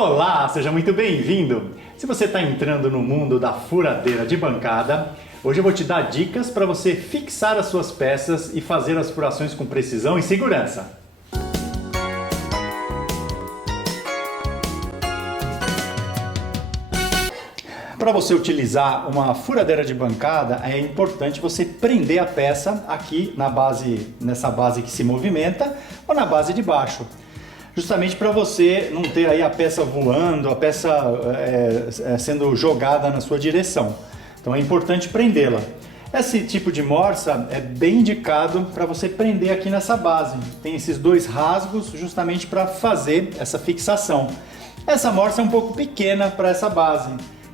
Olá, seja muito bem-vindo! Se você está entrando no mundo da furadeira de bancada, hoje eu vou te dar dicas para você fixar as suas peças e fazer as furações com precisão e segurança. Para você utilizar uma furadeira de bancada, é importante você prender a peça aqui na base, nessa base que se movimenta ou na base de baixo. Justamente para você não ter aí a peça voando, a peça sendo jogada na sua direção. Então é importante prendê-la. Esse tipo de morsa é bem indicado para você prender aqui nessa base. Tem esses dois rasgos justamente para fazer essa fixação. Essa morsa é um pouco pequena para essa base,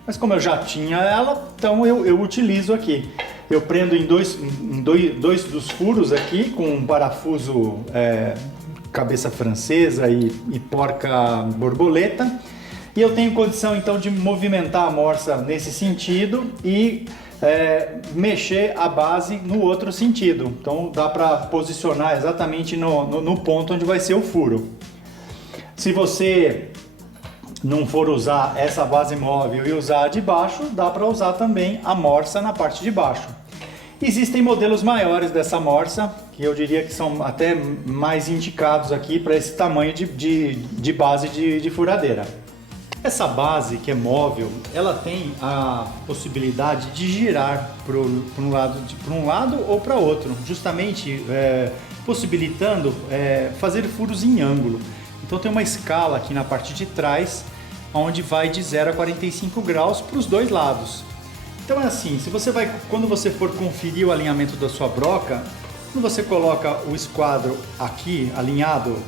mas como eu já tinha ela, então eu utilizo aqui. Eu prendo em dois dos furos aqui com um parafuso cabeça francesa e porca borboleta, e eu tenho condição então de movimentar a morsa nesse sentido e mexer a base no outro sentido. Então dá para posicionar exatamente no ponto onde vai ser o furo. Se você não for usar essa base móvel e usar a de baixo, dá para usar também a morsa na parte de baixo. Existem modelos maiores dessa morsa, que eu diria que são até mais indicados aqui para esse tamanho de base de furadeira. Essa base que é móvel, ela tem a possibilidade de girar para um lado ou para outro, justamente possibilitando fazer furos em ângulo. Então tem uma escala aqui na parte de trás, onde vai de 0 a 45 graus para os dois lados. Então é assim, quando você for conferir o alinhamento da sua broca, quando você coloca o esquadro aqui alinhado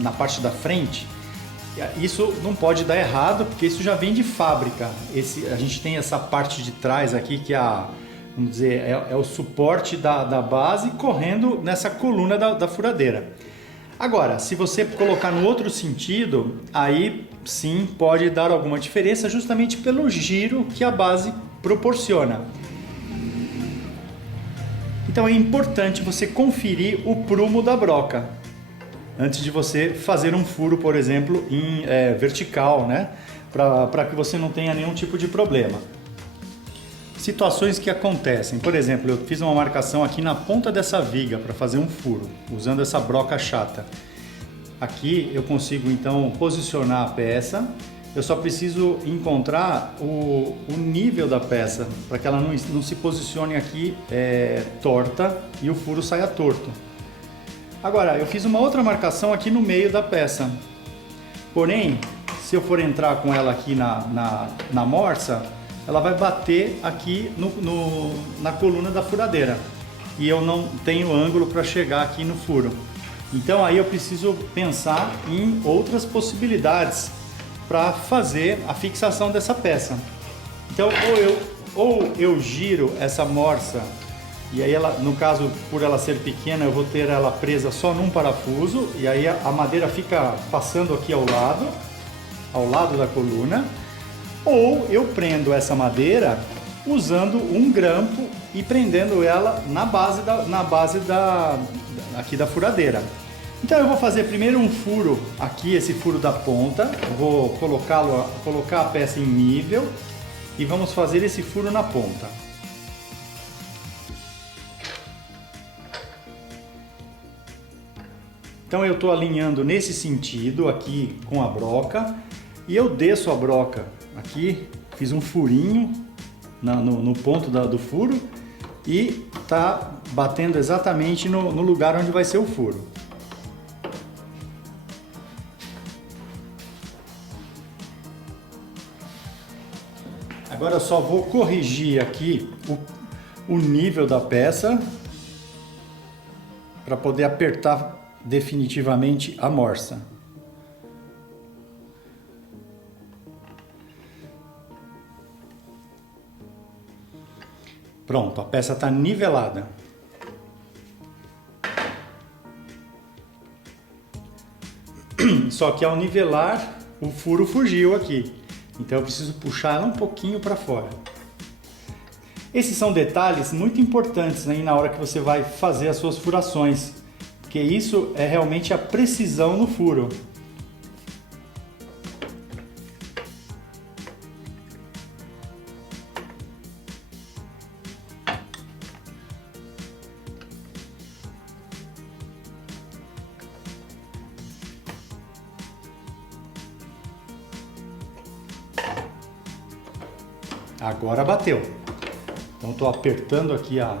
na parte da frente, isso não pode dar errado, porque isso já vem de fábrica. A gente tem essa parte de trás aqui que vamos dizer, é o suporte da base correndo nessa coluna da furadeira. Agora, se você colocar no outro sentido, aí sim pode dar alguma diferença justamente pelo giro que a base proporciona. Então é importante você conferir o prumo da broca antes de você fazer um furo, por exemplo, em vertical, né? Para que você não tenha nenhum tipo de problema. Situações que acontecem, por exemplo, eu fiz uma marcação aqui na ponta dessa viga para fazer um furo, usando essa broca chata. Aqui eu consigo então posicionar a peça, eu só preciso encontrar o nível da peça, para que ela não se posicione aqui torta e o furo saia torto. Agora, eu fiz uma outra marcação aqui no meio da peça, porém, se eu for entrar com ela aqui na morsa, ela vai bater aqui na coluna da furadeira e eu não tenho ângulo para chegar aqui no furo. Então aí eu preciso pensar em outras possibilidades para fazer a fixação dessa peça. Então ou eu giro essa morsa e aí ela, no caso, por ela ser pequena, eu vou ter ela presa só num parafuso e aí a madeira fica passando aqui ao lado da coluna. Ou eu prendo essa madeira usando um grampo e prendendo ela na base aqui da furadeira. Então eu vou fazer primeiro um furo aqui, esse furo da ponta, vou colocar a peça em nível e vamos fazer esse furo na ponta. Então eu estou alinhando nesse sentido aqui com a broca e eu desço a broca aqui, fiz um furinho no ponto do furo e tá batendo exatamente no lugar onde vai ser o furo. Agora eu só vou corrigir aqui o nível da peça para poder apertar definitivamente a morsa. Pronto, a peça está nivelada. Só que ao nivelar, o furo fugiu aqui. Então eu preciso puxar ela um pouquinho para fora. Esses são detalhes muito importantes aí na hora que você vai fazer as suas furações, porque isso é realmente a precisão no furo. Agora bateu. Então estou apertando aqui a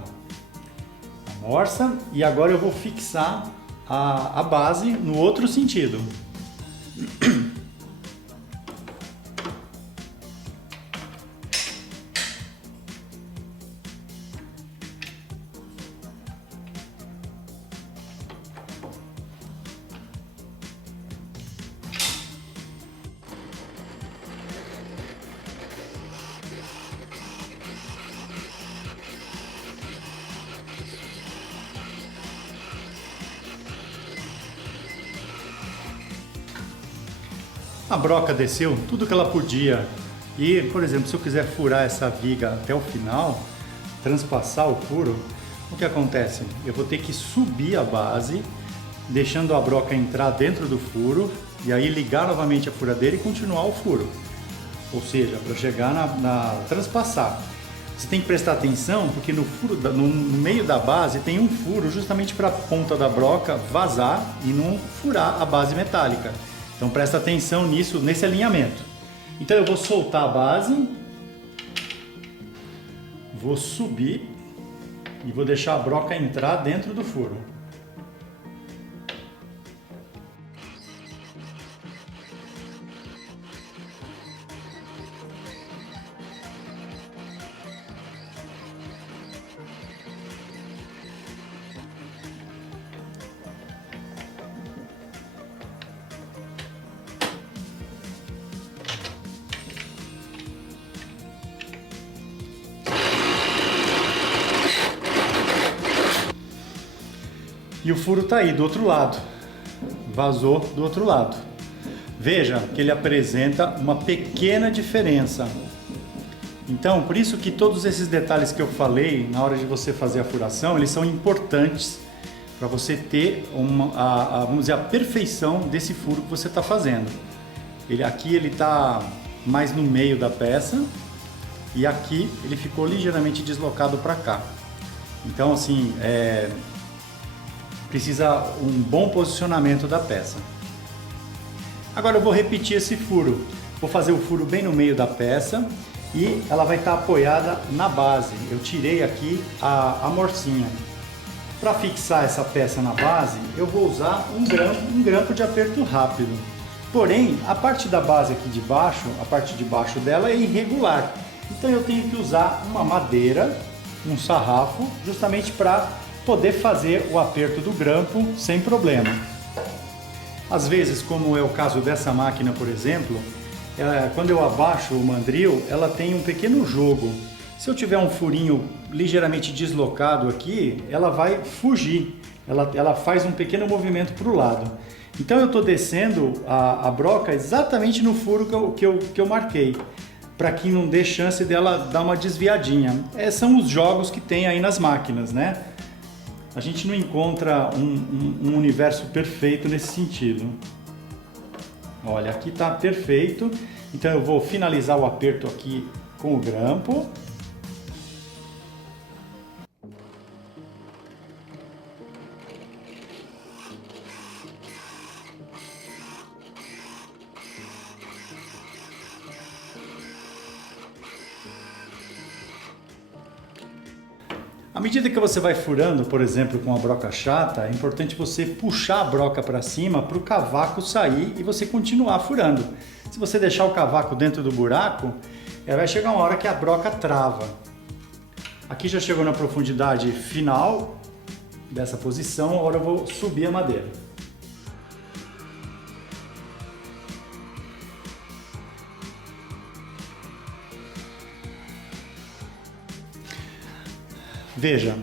morsa e agora eu vou fixar a base no outro sentido. A broca desceu tudo que ela podia e, por exemplo, se eu quiser furar essa viga até o final, transpassar o furo, o que acontece? Eu vou ter que subir a base, deixando a broca entrar dentro do furo e aí ligar novamente a furadeira e continuar o furo. Ou seja, para chegar na transpassar. Você tem que prestar atenção porque no meio da base tem um furo justamente para a ponta da broca vazar e não furar a base metálica. Então presta atenção nisso, nesse alinhamento. Então eu vou soltar a base, vou subir e vou deixar a broca entrar dentro do furo. E o furo está aí do outro lado, vazou do outro lado. Veja que ele apresenta uma pequena diferença. Então, por isso que todos esses detalhes que eu falei na hora de você fazer a furação, eles são importantes para você ter vamos dizer, a perfeição desse furo que você está fazendo. Aqui ele está mais no meio da peça e aqui ele ficou ligeiramente deslocado para cá. Então, assim, precisa um bom posicionamento da peça. Agora eu vou repetir esse furo. Vou fazer o furo bem no meio da peça e ela vai estar apoiada na base. Eu tirei aqui a morcinha. Para fixar essa peça na base, eu vou usar um grampo de aperto rápido. Porém, a parte da base aqui de baixo, a parte de baixo dela é irregular. Então eu tenho que usar uma madeira, um sarrafo, justamente para poder fazer o aperto do grampo sem problema. Às vezes, como é o caso dessa máquina, por exemplo, quando eu abaixo o mandril, ela tem um pequeno jogo. Se eu tiver um furinho ligeiramente deslocado aqui, ela vai fugir, ela faz um pequeno movimento para o lado. Então eu estou descendo a broca exatamente no furo que eu marquei, para que não dê chance dela dar uma desviadinha. São os jogos que tem aí nas máquinas, né? A gente não encontra um universo perfeito nesse sentido. Olha, aqui está perfeito. Então eu vou finalizar o aperto aqui com o grampo. À medida que você vai furando, por exemplo, com a broca chata, é importante você puxar a broca para cima para o cavaco sair e você continuar furando. Se você deixar o cavaco dentro do buraco, vai chegar uma hora que a broca trava. Aqui já chegou na profundidade final dessa posição, agora eu vou subir a madeira. Veja,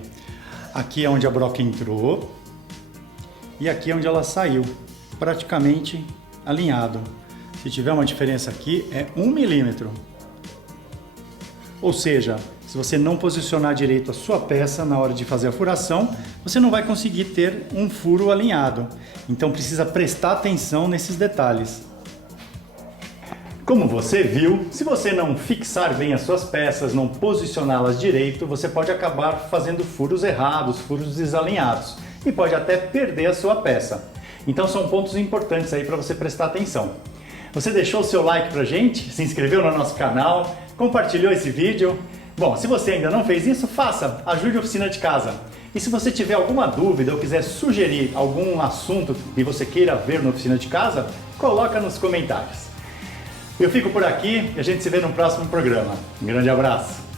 aqui é onde a broca entrou e aqui é onde ela saiu, praticamente alinhado. Se tiver uma diferença aqui, é 1 milímetro. Ou seja, se você não posicionar direito a sua peça na hora de fazer a furação, você não vai conseguir ter um furo alinhado. Então precisa prestar atenção nesses detalhes. Como você viu, se você não fixar bem as suas peças, não posicioná-las direito, você pode acabar fazendo furos errados, furos desalinhados e pode até perder a sua peça. Então são pontos importantes aí para você prestar atenção. Você deixou o seu like pra gente? Se inscreveu no nosso canal? Compartilhou esse vídeo? Bom, se você ainda não fez isso, faça, ajude a Oficina de Casa. E se você tiver alguma dúvida ou quiser sugerir algum assunto que você queira ver na Oficina de Casa, coloca nos comentários. Eu fico por aqui e a gente se vê no próximo programa. Um grande abraço!